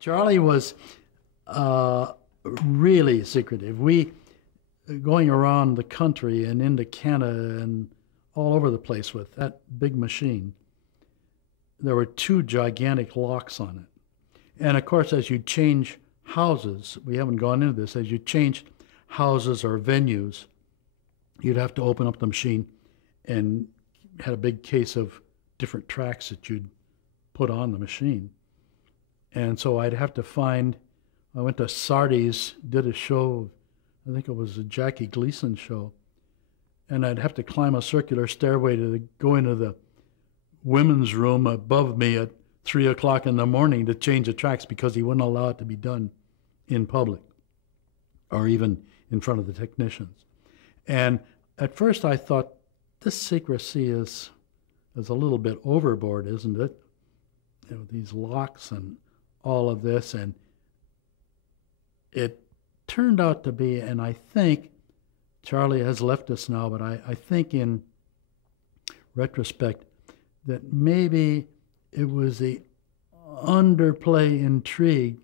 Charlie was uh, really secretive. We going around the country and into Canada and all over the place with that big machine. There were two gigantic locks on it. And of course, as you change houses, we haven't gone into this, as you change houses or venues, you'd have to open up the machine and had a big case of different tracks that you'd put on the machine. And so I'd have to find, I went to Sardi's, did a show, I think it was a Jackie Gleason show, and I'd have to climb a circular stairway to go into the women's room above me at 3 o'clock in the morning to change the tracks because he wouldn't allow it to be done in public or even in front of the technicians. And at first I thought, this secrecy is a little bit overboard, isn't it? You know, these locks and all of this, and it turned out to be, and I think Charlie has left us now, but I think in retrospect that maybe it was the underplay intrigue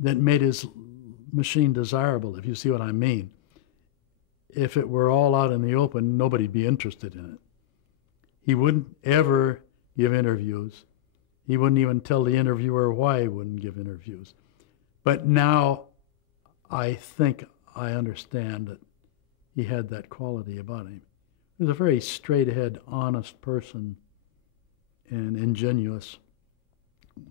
that made his machine desirable, if you see what I mean. If it were all out in the open, nobody'd be interested in it. He wouldn't ever give interviews. He wouldn't even tell the interviewer why he wouldn't give interviews. But now I think I understand that he had that quality about him. He was a very straight-ahead, honest person and ingenuous.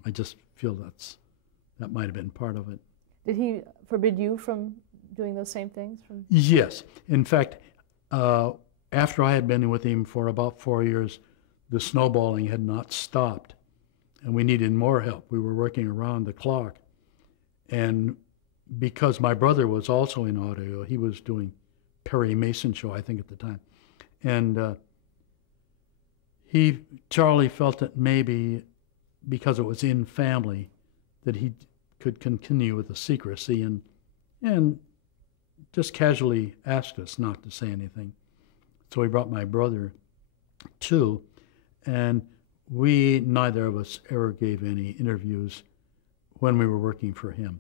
I just feel that might have been part of it. Did he forbid you from doing those same things? Yes. In fact, after I had been with him for about 4 years, the snowballing had not stopped, and we needed more help. We were working around the clock. And because my brother was also in audio, he was doing Perry Mason show, I think, at the time. And Charlie felt that maybe because it was in family that he could continue with the secrecy, and just casually asked us not to say anything. So he brought my brother too, and we, neither of us ever gave any interviews when we were working for him.